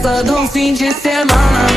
festa do fim de semana.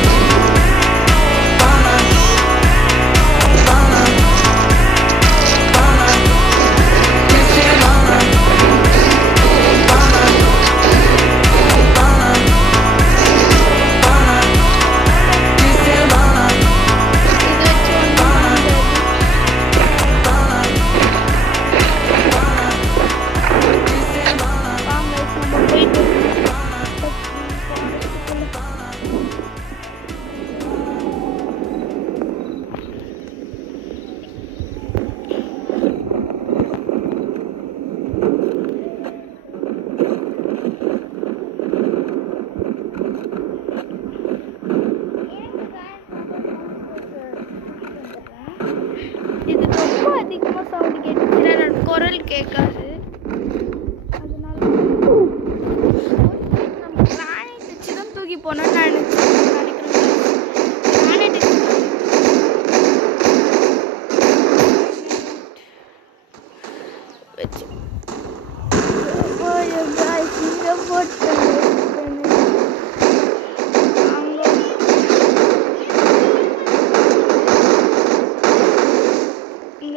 இது ரொம்ப அதிகமாக சவுண்டு கேட்டுச்சுன்னா என்னோட குரல் கேட்காது. அதனால நம்ம கிரானைட் வச்சு தான் தூக்கி போனோம்னு நினைக்கிறேன். கிரானைட் வச்சு இங்கே போட்டு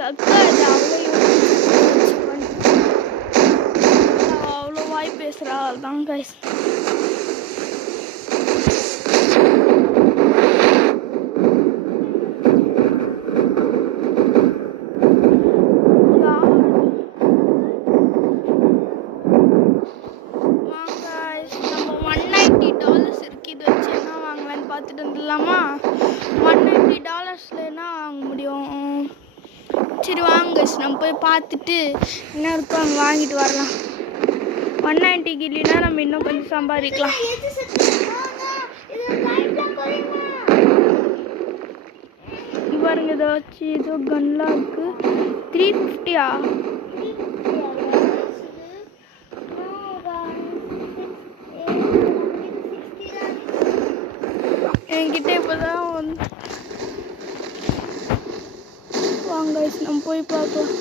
அக்கா இது அவ்வளோ வாய் பேசுகிறா தான் கைஸ். நம்ம $190 இருக்கு. இது வச்சு என்ன வாங்கலான்னு பார்த்துட்டு வந்துடலாமா? $190 என்ன வாங்க முடியும்? சரி வாங்க, நம்ம போய் பார்த்துட்டு என்ன இருக்கோ அங்கே வாங்கிட்டு வரலாம். 190 கில்லினா நம்ம இன்னும் கொஞ்சம் சம்பாதிக்கலாம். பாருங்க, இதை வச்சு ஏதோ கன்லாம் இருக்கு. 350 என்கிட்ட இப்போதான் வந்து வாங்க நம்ம போய் பார்க்கலாம்.